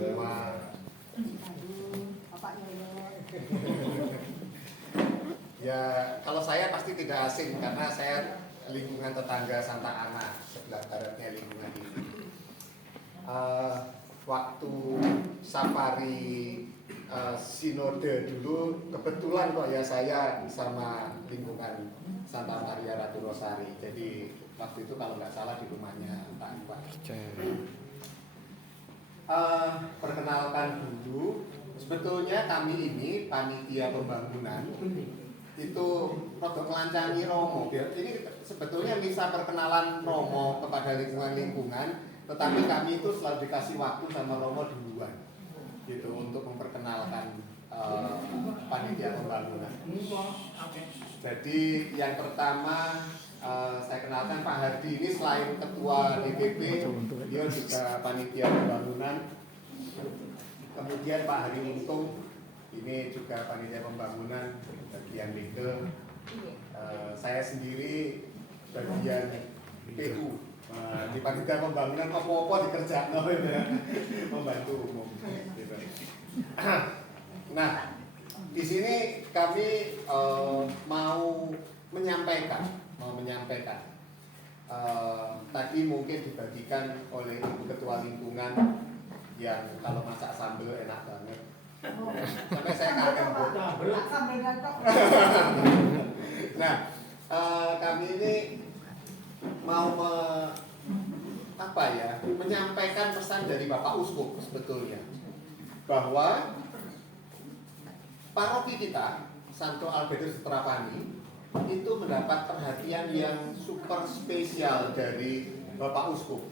semua. Ya, kalau saya pasti tidak asing karena saya lingkungan tetangga Santa Ana, sebelah baratnya lingkungan ini. Waktu safari sinode dulu kebetulan kok ya saya sama lingkungan Santa Maria Ratu Rosari. Jadi waktu itu kalau nggak salah di rumahnya Pak Iwan. Perkenalkan dulu, sebetulnya kami ini panitia pembangunan itu rodok melancangi Romo. Ini sebetulnya bisa perkenalan Romo kepada lingkungan, tetapi kami itu selalu dikasih waktu sama Romo duluan, gitu untuk memperkenalkan panitia pembangunan. Jadi yang pertama saya kenalkan Pak Hardi ini selain ketua DPP, dia juga panitia pembangunan. Kemudian Pak Hari Untung ini juga panitia pembangunan bagian legal. Saya sendiri bagian PU di panitia pembangunan apa-apa dikerjakan ya, membantu umum. Gitu. Nah, di sini kami mau menyampaikan. Tadi mungkin dibagikan oleh Ibu Ketua Lingkungan yang kalau masak sambal enak banget. Sampai saya kaget Bu. Nah, kami ini mau menyampaikan pesan dari Bapak Uskup sebetulnya bahwa paroki kita Santo Albertus Trapani itu mendapat perhatian yang super spesial dari Bapak Uskup.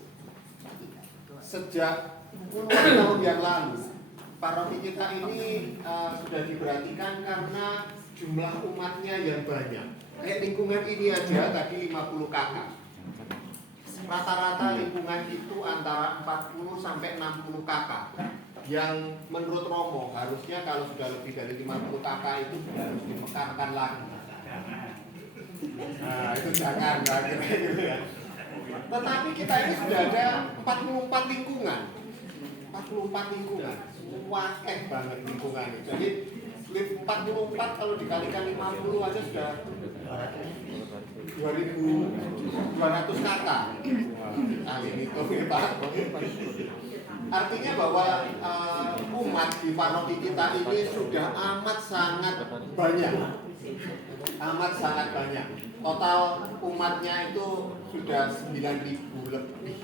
Sejak puluhan tahun yang lalu paroki kita ini sudah diperhatikan karena jumlah umatnya yang banyak. Kayak lingkungan ini aja tadi 50 kakak. Rata-rata lingkungan itu antara 40 sampai 60 kakak. Yang menurut Romo harusnya kalau sudah lebih dari 50 kakak itu sudah harus dimekarkan lagi. Nah itu jangan gitu ya. Tetapi kita ini sudah ada 44 lingkungan. 44 lingkungan. Wakeh banget lingkungan ini. Jadi 44 kalau dikalikan 50 aja sudah 2.200 kakak. Ini tuh Pak. Artinya bahwa umat di paroki kita ini sudah amat sangat banyak. Total umatnya itu sudah 9.000 lebih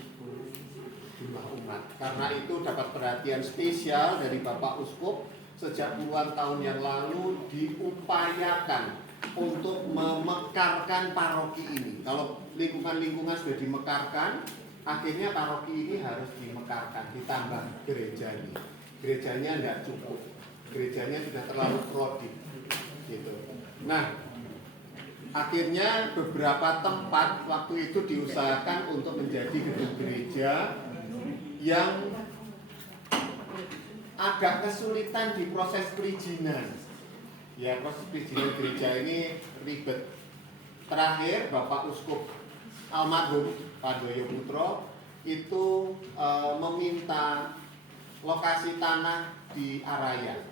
jumlah umat. Karena itu dapat perhatian spesial dari Bapak Uskup sejak puluhan tahun yang lalu diupayakan untuk memekarkan paroki ini. Kalau lingkungan-lingkungan sudah dimekarkan, akhirnya paroki ini harus dimekarkan, ditambah gerejanya. Gerejanya tidak cukup, gerejanya sudah terlalu prodi, gitu. Nah, akhirnya beberapa tempat waktu itu diusahakan untuk menjadi gedung gereja yang agak kesulitan di proses perizinan. Ya, proses perizinan gereja ini ribet. Terakhir Bapak Uskup almarhum Pak Doyo Putro itu meminta lokasi tanah di Araya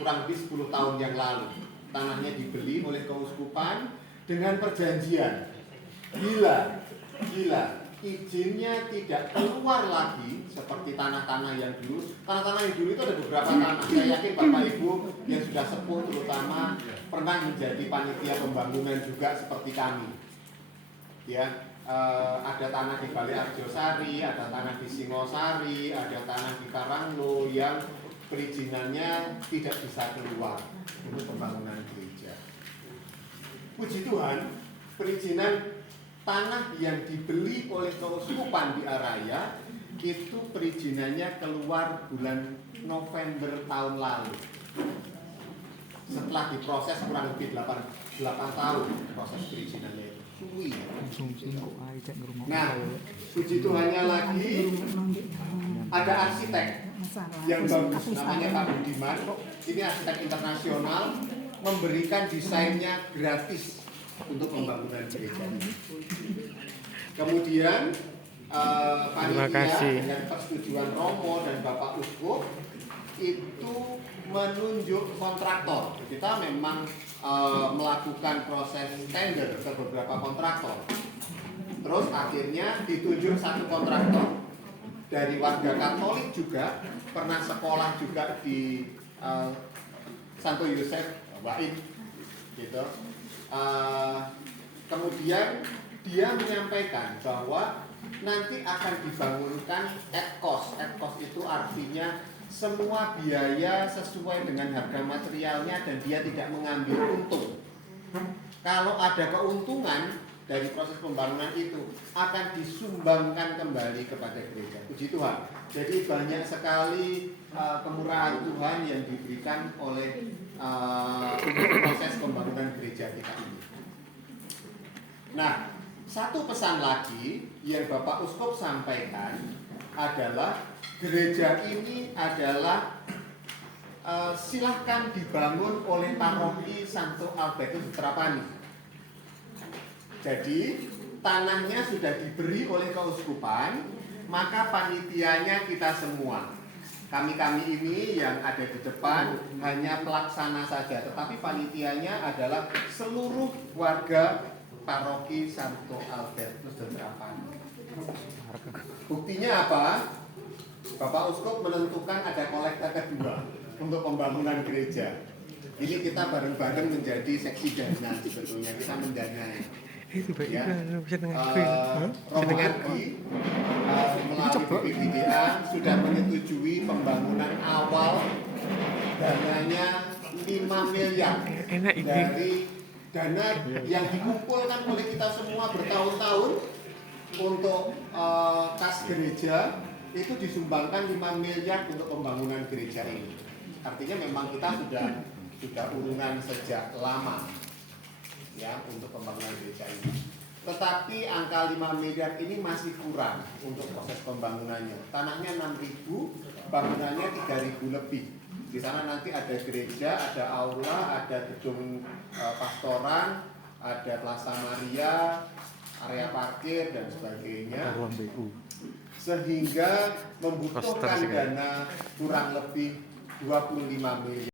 kurang lebih 10 tahun yang lalu. Tanahnya dibeli oleh keuskupan dengan perjanjian. Gila, izinnya tidak keluar lagi seperti tanah-tanah yang dulu. Tanah-tanah yang dulu itu ada beberapa tanah. Saya yakin Bapak Ibu yang sudah sepuh terutama pernah menjadi panitia pembangunan juga seperti kami. Ya, ada tanah di Bale Arjosari, ada tanah di Singosari, ada tanah di Karanglo yang perizinannya tidak bisa keluar untuk pembangunan gereja. Puji Tuhan, perizinan tanah yang dibeli oleh keuskupan di Araya itu perizinannya keluar bulan November tahun lalu. Setelah diproses kurang lebih 8 tahun proses perizinannya itu. Nah, puji Tuhannya lagi ada arsitek yang bagus, namanya Pak Budiman. Ini arsitek internasional, memberikan desainnya gratis untuk pembangunan gereja. Kemudian Terima panitia kasih. dengan persetujuan Romo dan Bapak Uskup itu menunjuk kontraktor. Kita memang melakukan proses tender ke beberapa kontraktor. Terus akhirnya ditunjuk satu kontraktor dari warga Katolik juga, pernah sekolah juga di Santo Yosef Wahid, gitu. Kemudian dia menyampaikan bahwa nanti akan dibangunkan at cost. At cost itu artinya semua biaya sesuai dengan harga materialnya dan dia tidak mengambil untung. Kalau ada keuntungan dari proses pembangunan itu akan disumbangkan kembali kepada gereja. Puji Tuhan. Jadi banyak sekali kemurahan Tuhan yang diberikan oleh untuk proses pembangunan gereja kita ini. Nah, satu pesan lagi yang Bapak Uskup sampaikan adalah gereja ini adalah silahkan dibangun oleh paroki Santo Albertus Trapani. Jadi tanahnya sudah diberi oleh keuskupan, maka panitianya kita semua. Kami-kami ini yang ada di depan hanya pelaksana saja, tetapi panitianya adalah seluruh warga paroki Santo Albertus Trapani. Buktinya apa? Bapak Uskup menentukan ada kolekta kedua untuk pembangunan gereja. Ini kita bareng-bareng menjadi seksi dana sebetulnya, kita mendanai. Itu Pak, Ya. bisa dengar. Romo Arki melalui BPDA sudah menyetujui pembangunan awal dananya 5 miliar Enak ini. dari dana yang dikumpulkan oleh kita semua bertahun-tahun untuk kas gereja, itu disumbangkan 5 miliar untuk pembangunan gereja ini. Artinya memang kita sudah urunan sejak lama ya untuk pembangunan gereja ini. Tetapi angka 5 miliar ini masih kurang untuk proses pembangunannya. Tanahnya 6.000, bangunannya 3.000 lebih. Di sana nanti ada gereja, ada aula, ada gedung pastoran, ada Plaza Maria, area parkir dan sebagainya. Sehingga membutuhkan dana kurang lebih 25 miliar.